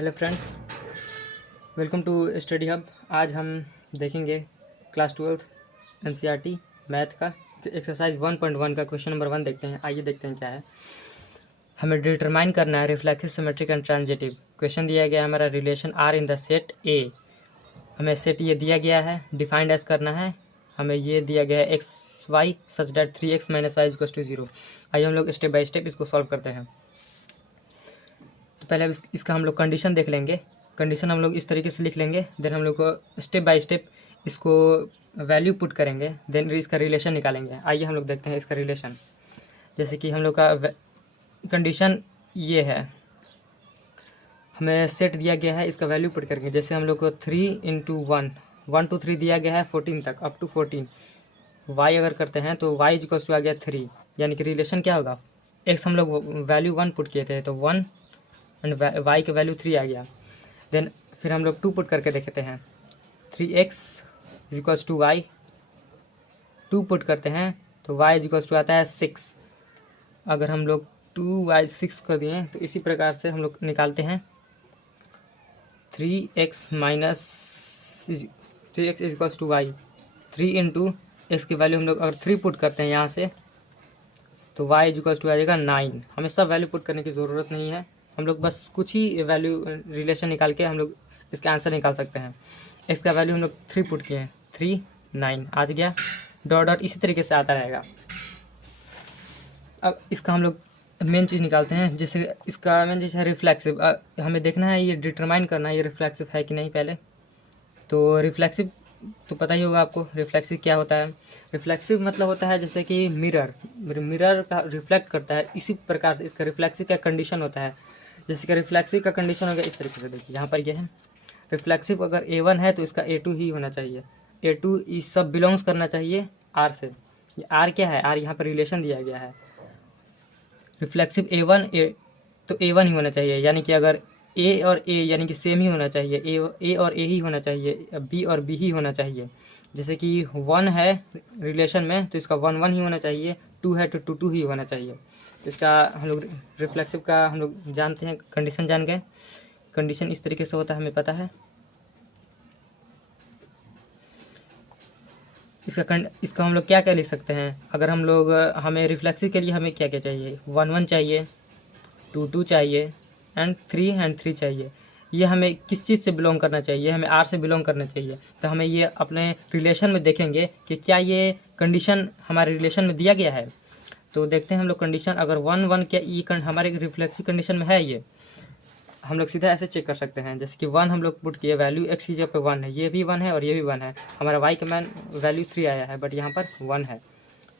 Hello friends, welcome to Study Hub. आज हम देखेंगे क्लास 12 एनसीईआरटी मैथ का एक्सरसाइज 1.1 का क्वेश्चन नंबर 1 देखते हैं। आइए देखते हैं क्या है। हमें डिटरमाइन करना है reflexive, symmetric and transitive. Question दिया गया है हमारा relation R in the set A. हमें सेट ये दिया गया है, डिफाइंड एज करना है। हमें ये दिया गया है x y such that 3x - y = 0। आइए हम लोग स्टेप बाय स्टेप इसको सॉल्व करते हैं। तो पहले इसका हम लोग कंडीशन देख लेंगे। कंडीशन हम लोग इस तरीके से लिख लेंगे, देन हम लोग को स्टेप बाय स्टेप इसको वैल्यू पुट करेंगे, देन इसका रिलेशन निकालेंगे। आइए हम लोग देखते हैं इसका रिलेशन। जैसे कि हम लोग का कंडीशन ये है, हमें सेट दिया गया है, इसका वैल्यू पुट करेंगे। जैसे हम लोग को 3 × 1 to 3 दिया गया है 14 तक, अप टू 14। वाई अगर करते हैं तो y = आ गया 3, यानी कि रिलेशन क्या होगा। एक्स हम लोग वैल्यू 1 पुट किए थे तो 1 एंड y का वैल्यू 3 आ गया। देन फिर हम लोग 2 पुट करके देखते हैं, 3x = y। 2 पुट करते हैं तो y = आता है 6। अगर हम लोग 2y 6 कर दिए तो इसी प्रकार से हम लोग निकालते हैं 3x - y। 3 × x की वैल्यू हम लोग अगर 3 पुट करते हैं यहाँ से तो y = आ जाएगा 9। हमें सब वैल्यू पुट करने की ज़रूरत नहीं है, हम लोग बस कुछ ही वैल्यू रिलेशन निकाल के हम लोग इसका आंसर निकाल सकते हैं। x का वैल्यू हम लोग 3 पुट किए हैं, 3 9 आ गया। डॉट डॉट इसी तरीके से आता रहेगा। अब इसका हम लोग मेन चीज़ निकालते हैं। जैसे इसका मेन चीज़ है रिफ्लेक्सिव। हमें देखना है, ये डिटरमाइन करना है ये रिफ्लेक्सिव है कि नहीं। पहले तो रिफ्लेक्सिव तो पता ही होगा आपको, रिफ्लेक्सिव क्या होता है। रिफ्लेक्सिव मतलब होता है जैसे कि मिरर का रिफ्लेक्ट करता है, इसी प्रकार से इसका रिफ्लेक्सिव का कंडीशन होता है। जैसे कि रिफ्लेक्सिव का कंडीशन हो गया इस तरीके से, देखिए यहाँ पर ये है रिफ्लेक्सिव। अगर A1 है तो इसका A2 ही होना चाहिए। A2 इस सब बिलोंग्स करना चाहिए R से। ये R क्या है, R यहाँ पर रिलेशन दिया गया है। रिफ्लेक्सिव A1 तो A1 ही होना चाहिए, यानी कि अगर A और A यानी कि सेम ही होना चाहिए, A और A ही होना चाहिए, B और B ही होना चाहिए। जैसे कि 1 है रिलेशन में तो इसका 1 1 ही होना चाहिए, 2 है तो 2 2 ही होना चाहिए। तो इसका हम लोग रिफ्लेक्सिव का हम लोग जानते हैं, कंडीशन जान गए। कंडीशन इस तरीके से होता है, हमें पता है। इसका हम लोग क्या क्या लिख सकते हैं। अगर हम लोग हमें रिफ्लेक्सिव के लिए हमें क्या क्या चाहिए, 1 1 चाहिए, 2 2 चाहिए एंड 3 चाहिए। ये हमें किस चीज़ से बिलोंग करना चाहिए, हमें R से बिलोंग करना चाहिए। तो हमें ये अपने रिलेशन में देखेंगे कि क्या ये कंडीशन हमारे रिलेशन में दिया गया है। तो देखते हैं हम लोग कंडीशन, अगर 1 1 क्या ये हमारे रिफ्लेक्सिव कंडीशन में है, ये हम लोग सीधा ऐसे चेक कर सकते हैं। जैसे कि 1 हम लोग पुट किए, वैल्यू x की जगह पे 1 है, ये भी 1 है और ये भी 1 है। हमारा y का मान वैल्यू 3 आया है, बट यहाँ पर 1 है।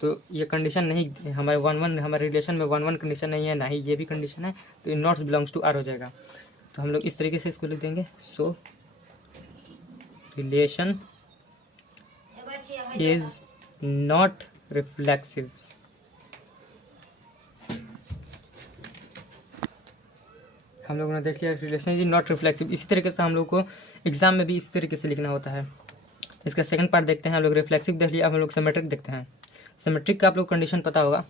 तो ये कंडीशन नहीं, हमारे 1 1 हमारे रिलेशन में 1 1 कंडीशन नहीं है, ना ही ये भी कंडीशन है। तो नॉट बिलोंग्स टू R हो जाएगा। तो हम लोग इस तरीके से इसको लिख देंगे। सो रिलेशन इज नॉट रिफ्लेक्सिव। हम लोगों ने देख लिया रिलेशन इज नॉट रिफ्लेक्सिव। इसी तरीके से हम लोग को एग्जाम में भी इसी तरीके से लिखना होता है। इसका सेकंड पार्ट देखते हैं। हम लोग रिफ्लेक्सिव देख लिया, अब हम लोग सिमेट्रिक देखते हैं। सिमेट्रिक का आप लोग कंडीशन पता होगा।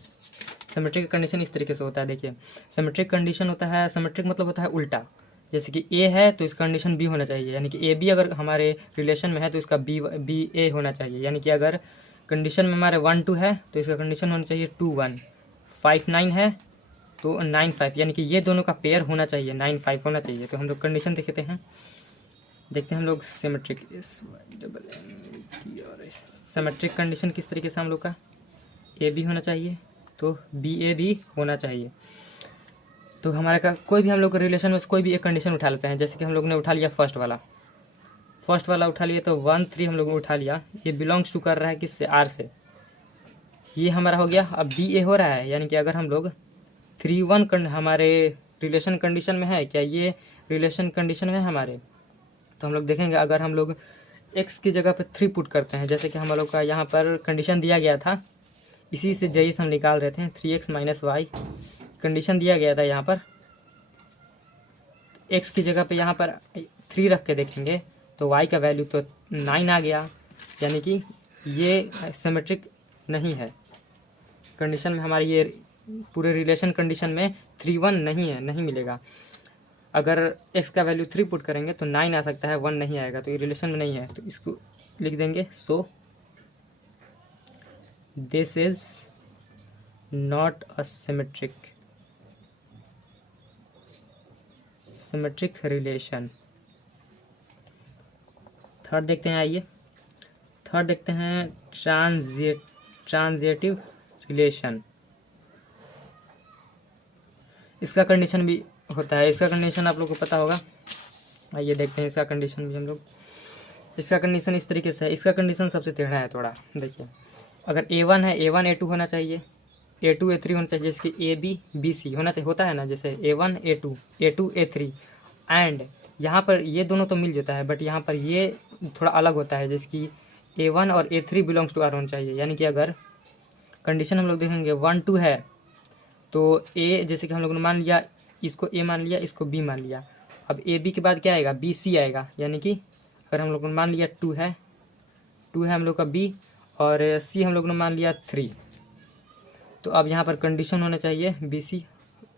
सिमेट्रिक का कंडीशन इस तरीके से होता है, देखिए सिमेट्रिक कंडीशन होता है, सिमेट्रिक मतलब होता है उल्टा। जैसे कि A है तो इसका कंडीशन B होना चाहिए, यानी कि AB अगर हमारे रिलेशन में है तो इसका B A होना चाहिए। यानी कि अगर कंडीशन में हमारे 1 2 है तो इसका कंडीशन होना चाहिए 2 1। 5 9 है तो 9 5, यानी कि ये दोनों का पेयर होना चाहिए, 9 5 होना चाहिए। तो हम लोग कंडीशन देखते हैं हम लोग सिमेट्रिक सिमेट्रिक कंडीशन किस तरीके से हम लोग का A भी होना चाहिए तो BA भी होना चाहिए। तो हमारे का कोई भी हम लोग रिलेशन में कोई भी एक कंडीशन उठा लेते हैं। जैसे कि हम लोग ने उठा लिया फर्स्ट वाला उठा लिया तो 1 3 हम लोग ने उठा लिया, ये बिलोंग्स टू कर रहा है किससे, R से। ये हमारा हो गया। अब BA हो रहा है, यानी कि अगर हम लोग 3 1 हमारे रिलेशन कंडीशन में है, क्या ये रिलेशन कंडीशन में है हमारे। तो हम लोग देखेंगे, अगर हम लोग x की जगह पे 3 पुट करते हैं, जैसे कि हम लोग का यहाँ पर कंडीशन दिया गया था, इसी से जैसे हम निकाल रहे थे 3x - y कंडीशन दिया गया था। यहाँ पर x की जगह पे यहाँ पर 3 रख के देखेंगे तो y का वैल्यू तो 9 आ गया, यानी कि ये सिमेट्रिक नहीं है। कंडीशन में हमारी ये पूरे रिलेशन कंडीशन में 3 1 नहीं है, नहीं मिलेगा। अगर x का वैल्यू 3 पुट करेंगे तो 9 आ सकता है, 1 नहीं आएगा, तो ये रिलेशन में नहीं है। तो इसको लिख देंगे, so this is not a symmetric relation. Third देखते हैं, आइए थर्ड देखते हैं, ट्रांजिटिव रिलेशन। इसका कंडीशन भी होता है, इसका कंडीशन आप लोग को पता होगा। आइए देखते हैं इसका कंडीशन भी हम लोग। इसका कंडीशन इस तरीके से है, इसका कंडीशन सबसे टेढ़ा है थोड़ा। देखिए, अगर A1 है, A1 A2 होना चाहिए, A2 A3 होना चाहिए, जैसे कि AB BC होना चाहिए, होता है ना, जैसे A1 A2 A2 A3। And यहाँ पर ये दोनों तो मिल जाता है, बट यहाँ पर ये थोड़ा अलग होता है, जैसे कि A1 और A3 बिलोंग्स टू R होना चाहिए। यानी कि अगर कंडीशन हम लोग देखेंगे 1 2 है, तो A, जैसे कि हम लोग ने मान लिया, इसको A मान लिया, इसको B मान लिया। अब AB के बाद क्या आएगा, BC आएगा। यानी कि अगर हम लोग ने मान लिया 2 है हम लोग का B, और C हम लोग ने मान लिया 3। तो अब यहाँ पर कंडीशन होना चाहिए BC।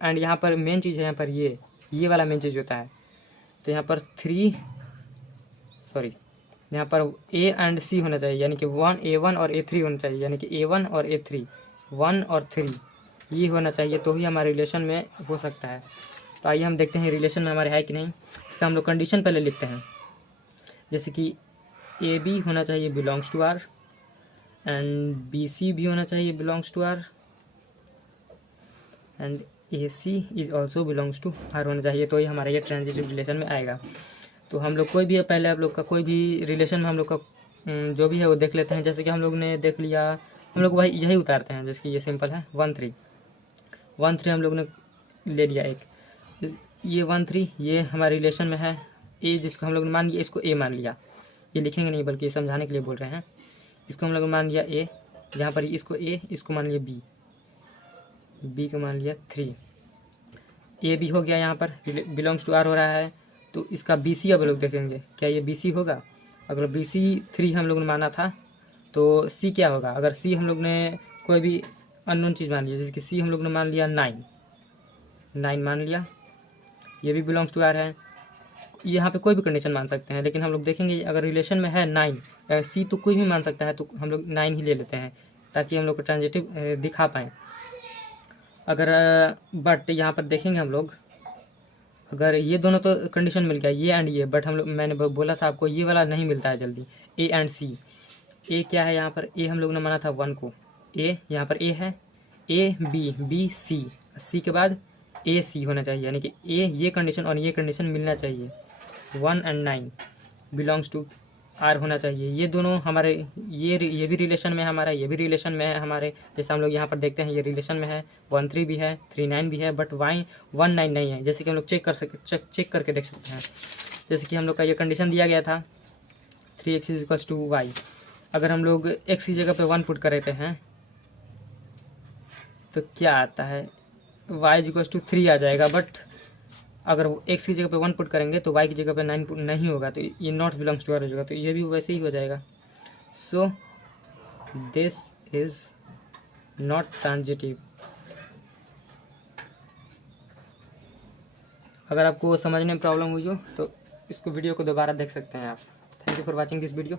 एंड यहाँ पर मेन चीज़ है, यहाँ पर ये वाला मेन चीज़ होता है। तो यहाँ पर यहाँ पर A एंड C होना चाहिए, यानी कि A1 और A3 होना चाहिए। यानी कि A1 और A3, 1 और 3 ये होना चाहिए, तो ही हमारे रिलेशन में हो सकता है। तो आइए हम देखते हैं रिलेशन में हमारे है कि नहीं। इसका हम लोग कंडीशन पहले लिखते हैं, जैसे कि AB होना चाहिए belongs to R, and BC भी होना चाहिए belongs to R, and AC is also belongs to R होना चाहिए, तो ही हमारा ये ट्रांजिटिव रिलेशन में आएगा। तो हम लोग कोई भी पहले आप लोग का कोई भी रिलेशन में हम लोग का जो भी है वो देख लेते हैं। जैसे कि हम लोग ने देख लिया, हम लोग भाई यही उतारते हैं, जैसे कि ये सिंपल है 1 3 हम लोग ने ले लिया एक, ये 1 3 ये हमारे रिलेशन में है। A जिसको हम लोग ने मान लिया, इसको A मान लिया, ये लिखेंगे नहीं बल्कि समझाने के लिए बोल रहे हैं। इसको हम लोग ने मान लिया A, यहाँ पर इसको A, इसको मान लिया B को मान लिया 3। A भी हो गया, यहाँ पर बिलोंग्स टू R हो रहा है। तो इसका BC अब लोग देखेंगे, क्या ये BC होगा। अगर BC 3 हम लोग ने माना था, तो C क्या होगा। अगर C हम लोग ने कोई भी अननोन चीज़ मान लिया, जैसे कि C हम लोग ने मान लिया 9 मान लिया, ये भी बिलोंग्स टू R है। यहाँ पे कोई भी कंडीशन मान सकते हैं, लेकिन हम लोग देखेंगे अगर रिलेशन में है 9, C तो कोई भी मान सकता है, तो हम लोग 9 ही ले लेते हैं, ताकि हम लोग को ट्रांजिटिव दिखा पाएँ। अगर बट यहाँ पर देखेंगे हम लोग, अगर ये दोनों तो कंडीशन मिल गया, ये एंड ये, बट हम लोग मैंने बोला था आपको ये वाला नहीं मिलता है जल्दी, A एंड C। A क्या है, यहाँ पर A हम लोग ने माना था 1 को, A यहाँ पर A है, A B C के बाद AC होना चाहिए। यानी कि A ये कंडीशन और ये कंडीशन मिलना चाहिए, 1 एंड 9 बिलोंग्स टू R होना चाहिए। ये दोनों हमारे ये भी रिलेशन में है हमारा, ये भी रिलेशन में है हमारे। जैसे हम लोग यहाँ पर देखते हैं ये रिलेशन में है, 1 3 भी है, 3 9 भी है, बट 1 9 नहीं है। जैसे कि हम लोग चेक करके देख सकते हैं। जैसे कि हम लोग का ये कंडीशन दिया गया था 3x इक्वल्स टू y। अगर हम लोग x की जगह पे 1 पुट कर देते हैं तो क्या आता है, y इक्वल्स टू 3 आ जाएगा। बट अगर x की जगह पे 1 पुट करेंगे तो y की जगह पे 9 पुट नहीं होगा, तो ये नॉट बिलोंग्स टू R हो जाएगा, तो ये भी वैसे ही हो जाएगा। So this is not transitive. अगर आपको समझने में प्रॉब्लम हुई हो तो इसको वीडियो को दोबारा देख सकते हैं आप। Thank you for watching this video.